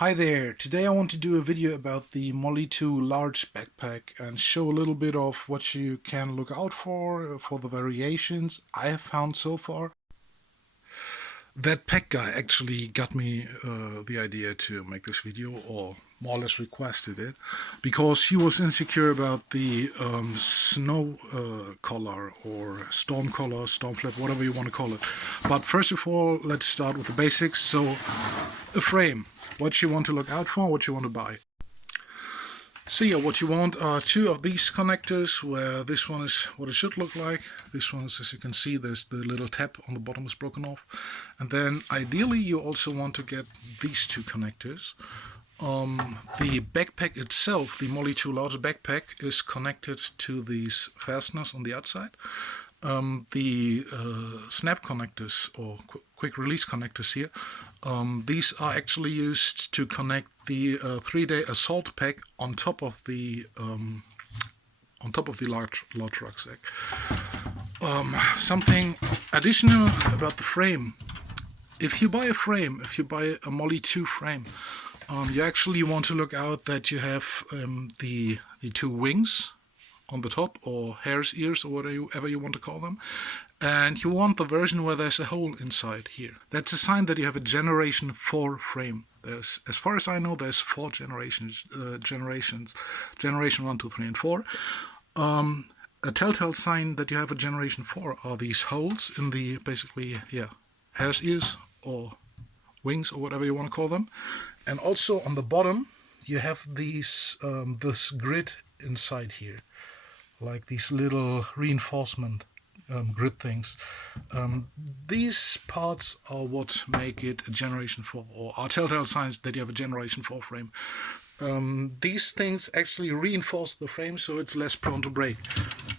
Hi there, today I want to do a video about the Molle 2 large backpack and show a little bit of what you can look out for the variations I have found so far. Thatpackguy actually got me the idea to make this video, or more or less requested it, because he was insecure about the snow collar or storm collar, storm flap, whatever you want to call it. But first of all, let's start with the basics. So, a frame. What you want to look out for, what you want to buy. So yeah, what you want are two of these connectors, where this one is what it should look like. This one is, as you can see, there's the little tab on the bottom is broken off. And then ideally you also want to get these two connectors. The backpack itself, the Molle 2 large backpack, is connected to these fasteners on the outside. The snap connectors, or quick release connectors here, these are actually used to connect the 3-day assault pack on top of the large rucksack. Something additional about the frame: if you buy a Molle 2 frame, you actually want to look out that you have the two wings on the top, or hare's ears, or whatever you want to call them, and you want the version where there's a hole inside here. That's a sign that you have a generation 4 frame. There's, as far as I know, there's 4 generations, generation 1, 2, 3, and 4. A telltale sign that you have a generation 4 are these holes in the, basically, hare's ears or wings, or whatever you want to call them. And also on the bottom you have these this grid inside here, like these little reinforcement grid things. These parts are what make it a generation 4, or are telltale signs that you have a generation 4 frame. These things actually reinforce the frame so it's less prone to break.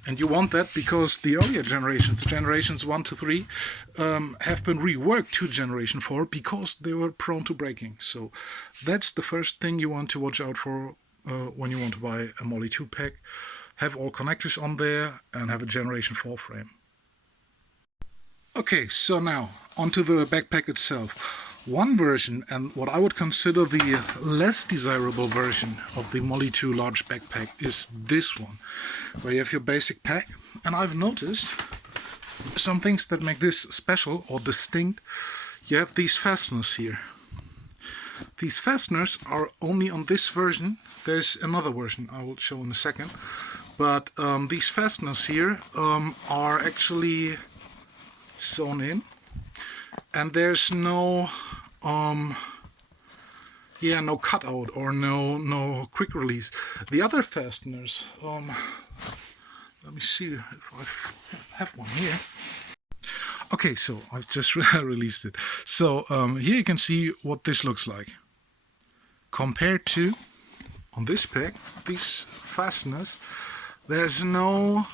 And you want that because the earlier generations 1 to 3, have been reworked to generation 4 because they were prone to breaking. So that's the first thing you want to watch out for when you want to buy a Molle 2 pack. Have all connectors on there and have a generation 4 frame. Okay, so now onto the backpack itself. One version, and what I would consider the less desirable version of the Molle 2 large backpack, is this one, where you have your basic pack. And I've noticed some things that make this special or distinct. You have these fasteners here. These fasteners are only on this version. There's another version I will show in a second. But these fasteners here are actually sewn in, and there's no no cutout or no quick release. The other fasteners, let me see if I have one here. Okay, so I've just released it. So here you can see what this looks like compared to on this pack. These fasteners, there's no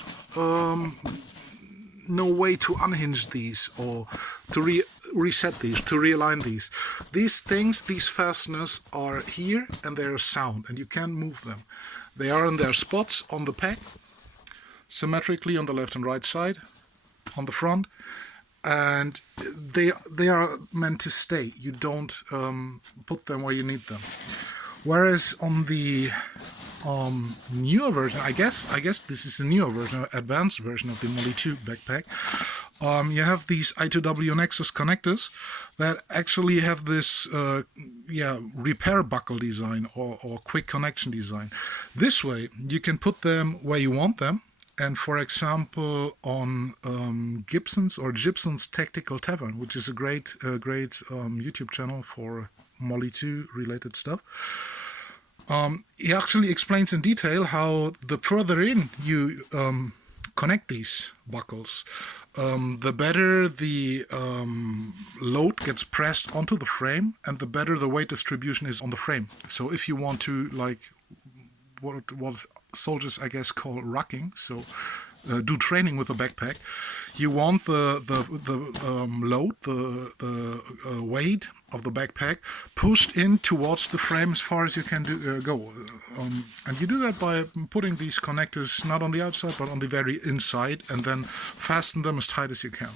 way to unhinge these, or to reset these, to realign these. These things, these fasteners, are here and they're sound and you can move them. They are in their spots on the pack, symmetrically on the left and right side, on the front, and they are meant to stay. You don't put them where you need them. Whereas on the newer version, I guess this is a newer version, advanced version of the Molle 2 backpack, you have these I2W Nexus connectors that actually have this repair buckle design, or quick connection design. This way you can put them where you want them. And for example, on Gibson's Tactical Tavern, which is a great YouTube channel for Molle 2 related stuff, he actually explains in detail how the further in you connect these buckles, the better the load gets pressed onto the frame, and the better the weight distribution is on the frame. So if you want to, like what soldiers I guess call rucking, so do training with a backpack, you want the load, the weight of the backpack pushed in towards the frame as far as you can go. And you do that by putting these connectors not on the outside but on the very inside, and then fasten them as tight as you can.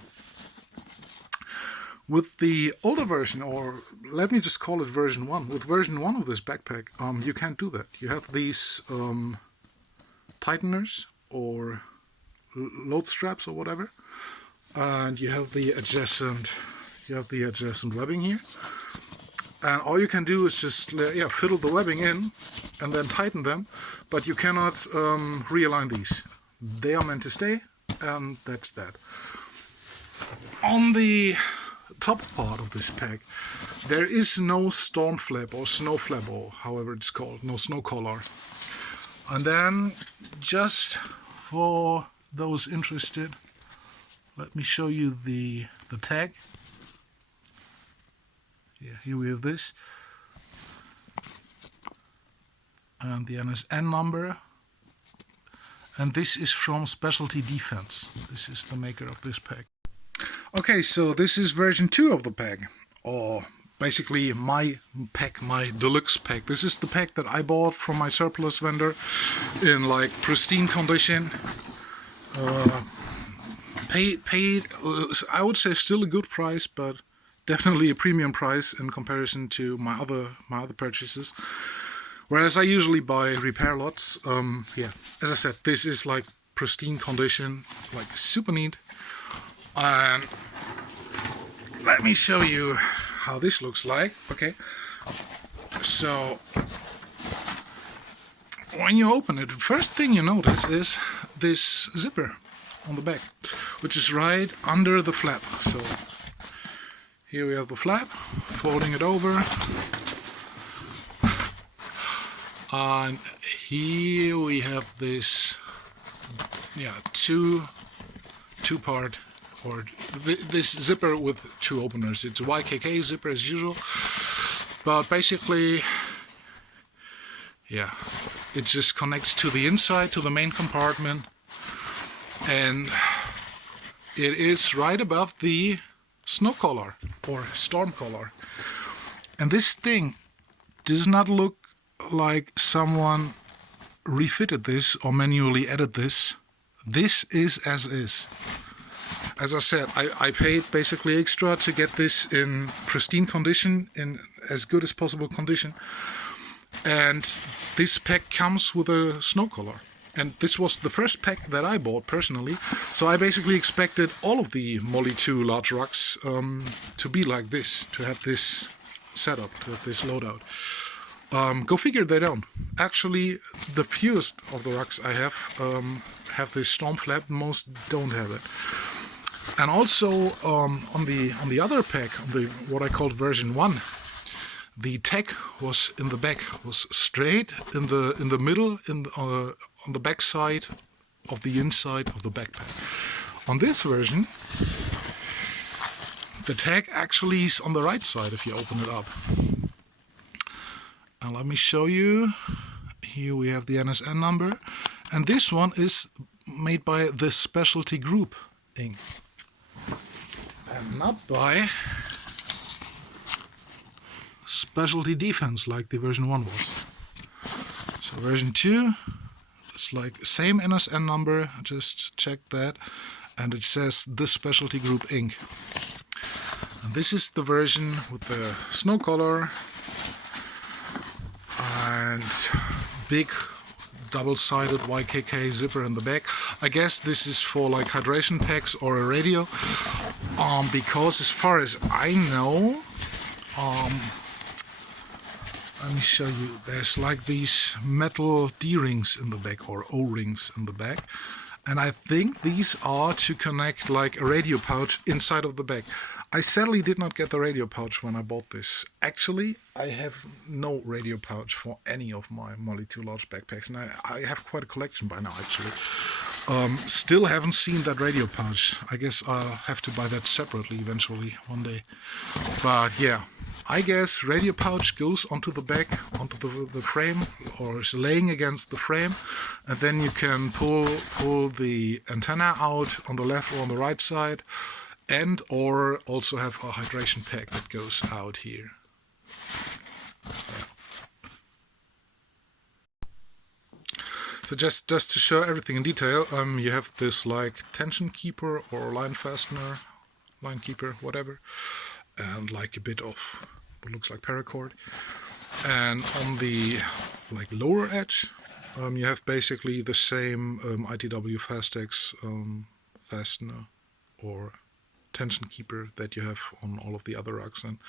With the older version, or let me just call it version 1, with version 1 of this backpack, you can't do that. You have these tighteners or load straps or whatever, and you have the adjacent webbing here, and all you can do is just fiddle the webbing in and then tighten them, but you cannot realign these. They are meant to stay, and that's that. On the top part of this pack, there is no storm flap or snow flap, or however it's called, no snow collar. And then, just for those interested, let me show you the tag. Yeah, here we have this, and the NSN number, and this is from Specialty Defense. This is the maker of this pack. Okay, so this is version 2 of the pack, or basically my pack, my deluxe pack. This is the pack that I bought from my surplus vendor in like pristine condition. Paid, I would say still a good price, but definitely a premium price in comparison to my other purchases. Whereas I usually buy repair lots. Yeah, as I said, this is like pristine condition, like super neat. And let me show you how this looks like. Okay, so when you open it, the first thing you notice is this zipper on the back, which is right under the flap. So here we have the flap, folding it over, and here we have this two-part, or this zipper with 2 openers. It's a YKK zipper as usual, but basically, yeah, it just connects to the inside, to the main compartment, and it is right above the snow collar or storm collar. And this thing does not look like someone refitted this or manually added this. This is as is. As I said, I paid basically extra to get this in pristine condition, in as good as possible condition. And this pack comes with a snow collar. And this was the first pack that I bought personally. So I basically expected all of the Molle 2 large rucks to be like this, to have this setup, to have this loadout. Go figure, they don't. Actually, the fewest of the rucks I have this storm flap, most don't have it. And also on the other pack, on the what I called version 1, the tag was in the back, was straight in the middle, on the back side of the inside of the backpack. On this version, the tag actually is on the right side if you open it up. And let me show you. Here we have the NSN number, and this one is made by the Specialty Group Inc. and not by Specialty Defense like the version 1 was. So version 2, it's like same NSN number, I just checked that, and it says the Specialty Group Inc. And this is the version with the snow collar and big double-sided YKK zipper in the back. I guess this is for like hydration packs or a radio, because as far as I know, let me show you, there's like these metal D-rings in the back, or O-rings in the back, and I think these are to connect like a radio pouch inside of the bag. I sadly did not get the radio pouch when I bought this. Actually, I have no radio pouch for any of my Molle 2 large backpacks, and I have quite a collection by now actually. Still haven't seen that radio pouch. I guess I'll have to buy that separately eventually one day. But yeah, I guess radio pouch goes onto the back, onto the frame, or is laying against the frame, and then you can pull the antenna out on the left or on the right side, and or also have a hydration pack that goes out here. So just to show everything in detail, you have this like tension keeper or line fastener, line keeper, whatever. and like a bit of what looks like paracord. And on the like lower edge, you have basically the same ITW Fastex fastener or tension keeper that you have on all of the other rugs, and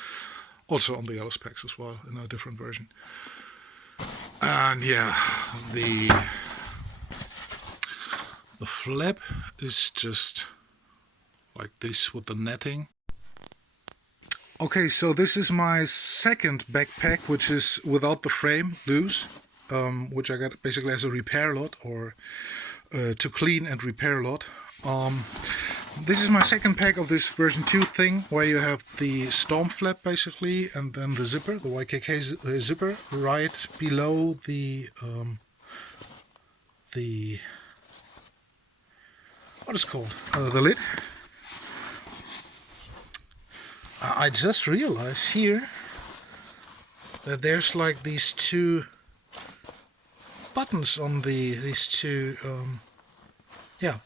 also on the other specs as well in a different version. And yeah, the flap is just like this with the netting. Okay, so this is my second backpack, which is without the frame, loose, which I got basically as a repair lot, or to clean and repair lot. This is my second pack of this version 2 thing, where you have the storm flap basically, and then the zipper, the YKK zipper, right below the what is it called? The lid. I just realized here that there's like these two buttons on these two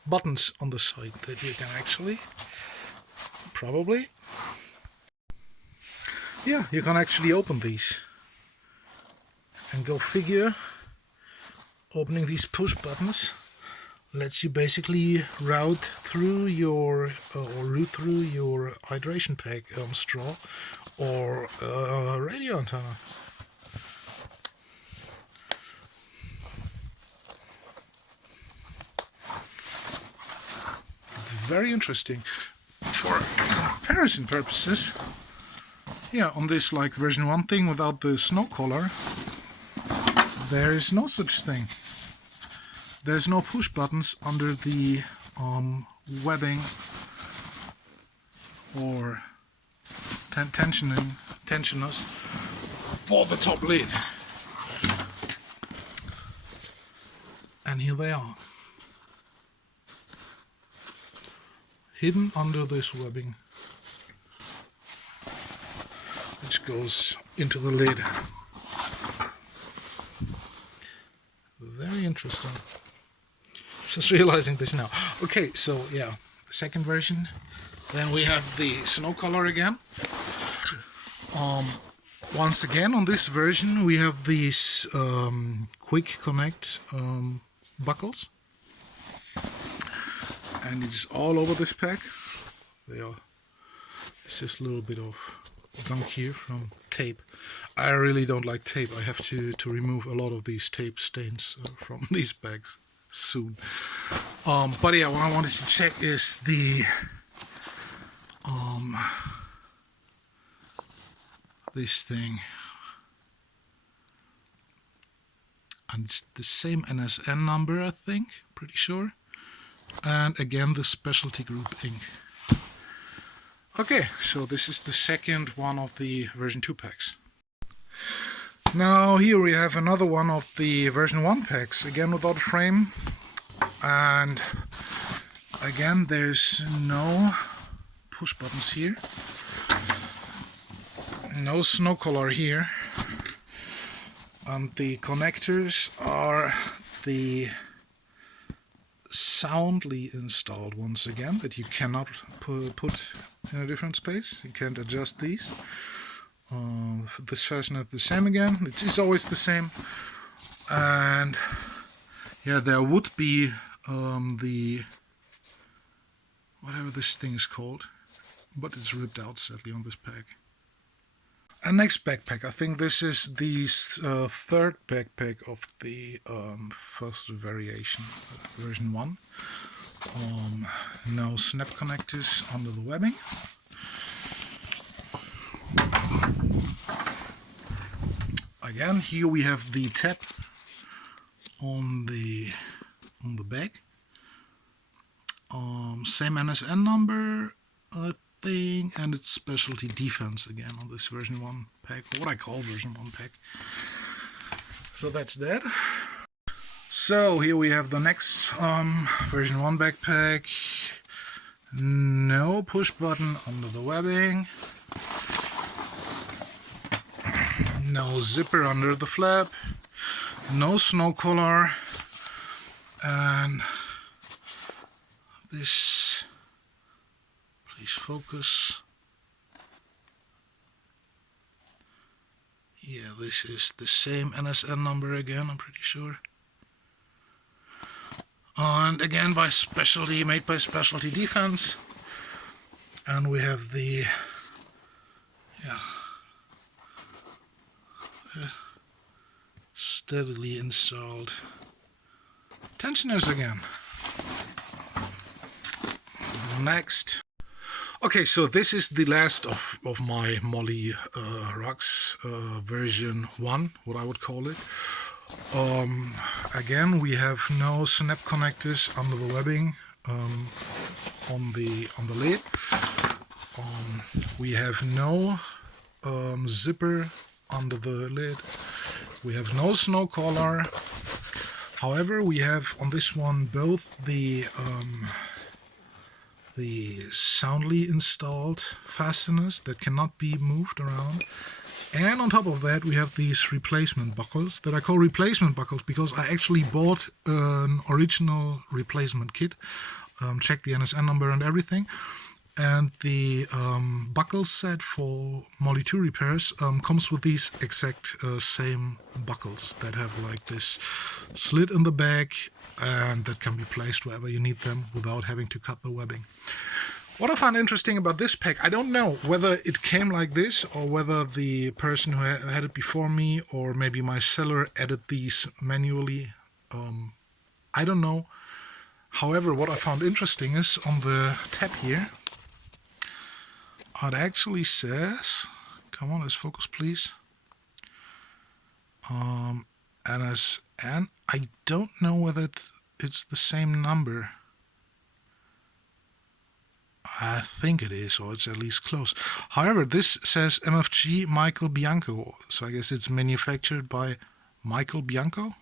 buttons on the side that you can actually you can actually open these, and go figure, opening these push buttons lets you basically route through your hydration pack straw or radio antenna. It's very interesting. For comparison purposes, yeah, on this like version 1 thing without the snow collar, there is no such thing. There's no push buttons under the webbing or tensioners for the top lid. And here they are, hidden under this webbing, which goes into the lid. Very interesting. Just realizing this now. Okay, so yeah, second version. Then we have the snow collar again. Once again on this version we have these quick connect buckles, and it's all over this pack. It's just a little bit of gunk here from tape. I really don't like tape. I have to remove a lot of these tape stains from these bags soon. But yeah, what I wanted to check is the this thing, and it's the same NSN number, I think, pretty sure, and again the specialty group ink. Okay, so this is the second one of the version 2 packs. Now here we have another one of the version 1 packs, again without a frame, and again there's no push buttons here, no snow collar here, and the connectors are the soundly installed ones again, that you cannot put in a different space. You can't adjust these. This fastener is the same again. It is always the same. And yeah, there would be the whatever this thing is called, but it's ripped out sadly on this pack. And next backpack, I think this is the third backpack of the first variation, version 1. No snap connectors under the webbing. Again, here we have the tab on the back. Same NSN number, I think, and it's specialty defense again on this version 1 pack, or what I call version 1 pack. So that's that. So here we have the next version 1 backpack. No push button under the webbing. No zipper under the flap. No snow collar. And this, please focus. Yeah, this is the same NSN number again, I'm pretty sure. And again by Specialty, made by Specialty Defense. And we have the steadily installed tensioners again. Next. Okay, so this is the last of my Molle rucks, version 1, what I would call it. Again, we have no snap connectors under the webbing on the lid. We have no zipper under the lid. We have no snow collar. However, we have on this one both the soundly installed fasteners that cannot be moved around, and on top of that we have these replacement buckles that I call replacement buckles because I actually bought an original replacement kit, checked the NSN number and everything, and the buckle set for Molle 2 repairs comes with these exact same buckles that have like this slit in the back and that can be placed wherever you need them without having to cut the webbing. What I found interesting about this pack, I don't know whether it came like this or whether the person who had it before me or maybe my seller added these manually. I don't know. However, what I found interesting is on the tab here, it actually says, come on, let's focus please, NSN. I don't know whether it's the same number. I think it is, or it's at least close. However, this says MFG Michael Bianco, so I guess it's manufactured by Michael Bianco.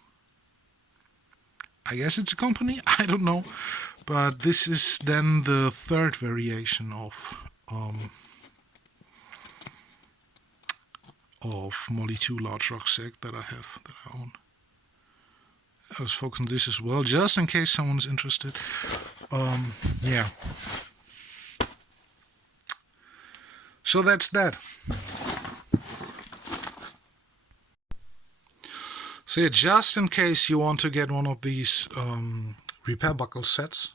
I guess it's a company, I don't know. But this is then the third variation of Molle 2 large rucksack that I own. I was focusing on this as well, just in case someone's interested. Yeah. So that's that. So yeah, just in case you want to get one of these repair buckle sets,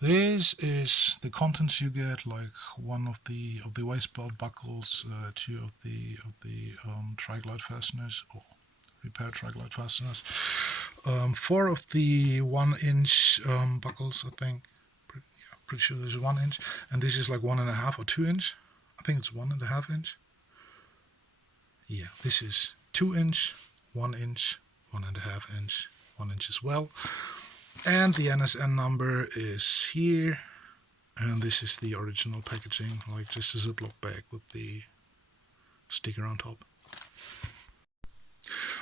this is the contents you get, like one of the waist belt buckles, 2 of the tri-glide fasteners, or repair tri-glide fasteners, 4 of the 1-inch buckles, I think. Pretty sure there's 1 inch, and this is like 1.5 or 2 inch. I think it's 1.5 inch. Yeah, this is 2 inch, 1 inch, 1.5 inch, 1 inch as well. And the NSN number is here, and this is the original packaging, like just a Ziploc bag with the sticker on top.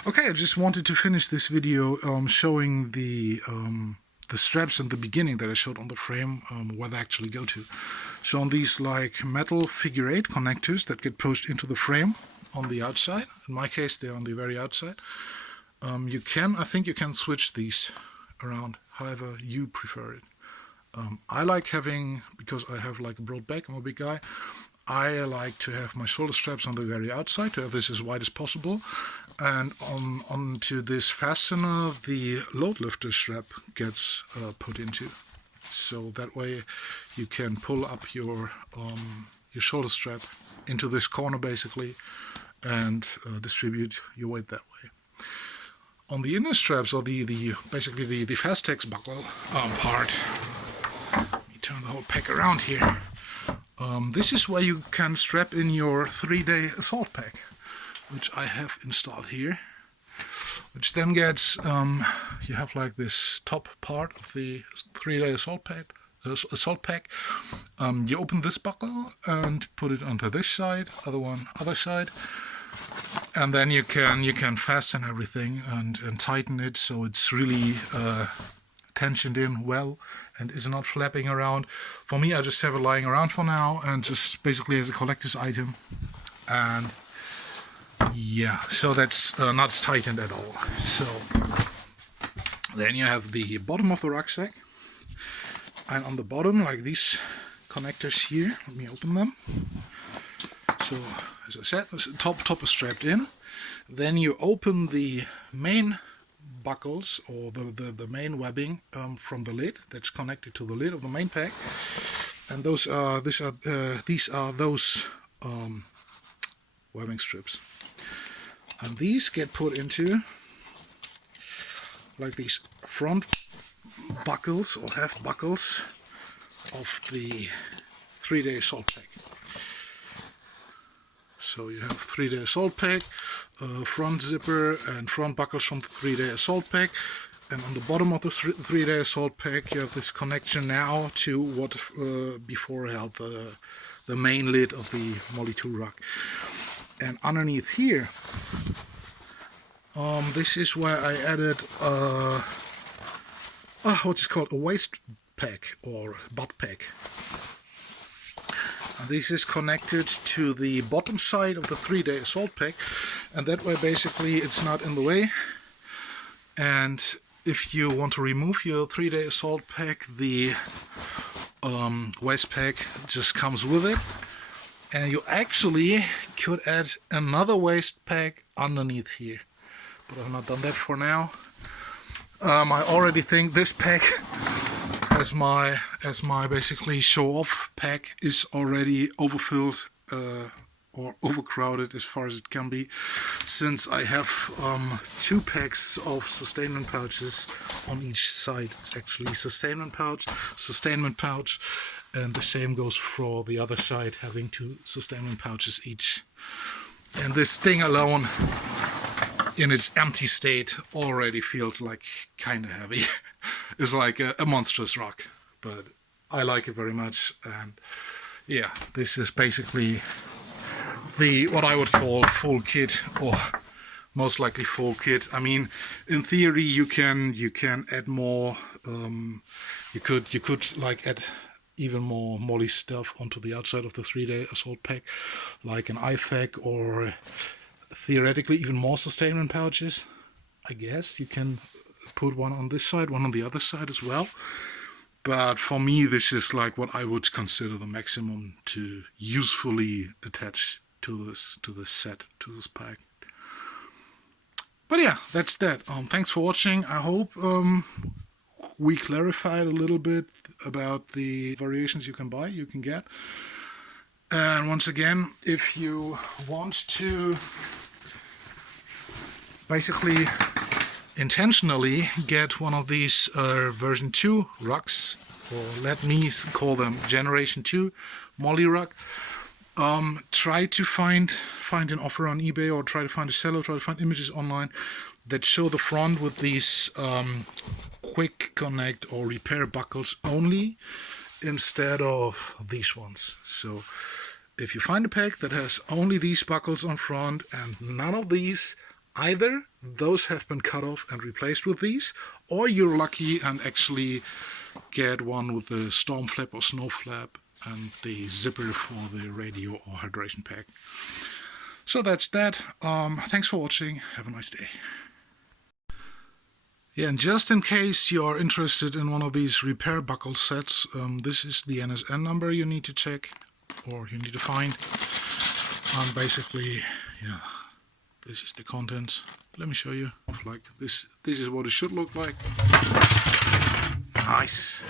Okay, I just wanted to finish this video showing the straps in the beginning that I showed on the frame, where they actually go to. So on these like metal figure 8 connectors that get pushed into the frame on the outside, in my case they're on the very outside, I think you can switch these around however you prefer it. I like having, because I have like a broad back, I'm a big guy, I like to have my shoulder straps on the very outside to have this as wide as possible, and onto this fastener the load lifter strap gets put into, so that way you can pull up your shoulder strap into this corner basically and distribute your weight that way. On the inner straps, or basically the Fastex buckle part, let me turn the whole pack around here. This is where you can strap in your 3-day assault pack, which I have installed here, which then gets, you have like this top part of the 3-day assault pack. You open this buckle and put it onto this side, other side, and then you can fasten everything and tighten it so it's really tensioned in well and is not flapping around. For me, I just have it lying around for now and just basically as a collector's item. And yeah, so that's not tightened at all. So then you have the bottom of the rucksack, and on the bottom, like these connectors here, let me open them. So as I said, top is strapped in. Then you open the main buckles or the main webbing from the lid that's connected to the lid of the main pack, and these are those webbing strips, and these get put into like these front buckles or half buckles of the 3-day assault pack. So you have 3-day assault pack, front zipper and front buckles from the 3-day assault pack, and on the bottom of the 3-day assault pack you have this connection now to what before held the main lid of the Molle 2 ruck. And underneath here, this is where I added what's it called, a waist pack or butt pack. And this is connected to the bottom side of the 3-day assault pack, and that way basically it's not in the way. And if you want to remove your 3-day assault pack, the waist pack just comes with it, and you actually could add another waist pack underneath here, but I've not done that for now. I already think this pack as my basically show-off pack is already overfilled or overcrowded as far as it can be, since I have 2 packs of sustainment pouches on each side. It's actually sustainment pouch, and the same goes for the other side, having 2 sustainment pouches each. And this thing alone, in its empty state, already feels like kind of heavy. It's like a monstrous rock, but I like it very much. And yeah, this is basically what I would call full kit, or most likely full kit. I mean, in theory you can add more. You could like add even more Molle stuff onto the outside of the 3-day assault pack, like an IFAC, or theoretically even more sustainment pouches. I guess you can put one on this side, one on the other side as well. But for me, this is like what I would consider the maximum to usefully attach to this set, to this pack. But yeah, that's that. Thanks for watching. I hope we clarified a little bit about the variations you can get. And once again, if you want to basically intentionally get one of these version 2 rucks, or let me call them generation 2 Molle ruck, try to find an offer on eBay, or try to find a seller, try to find images online that show the front with these quick connect or repair buckles only, instead of these ones. So if you find a pack that has only these buckles on front and none of these, either those have been cut off and replaced with these, or you're lucky and actually get one with the storm flap or snow flap and the zipper for the radio or hydration pack. So that's that. Thanks for watching. Have a nice day. Yeah, and just in case you're interested in one of these repair buckle sets, this is the NSN number you need to check, or you need to find. Basically, yeah, this is the contents. Let me show you. Like this is what it should look like. Nice.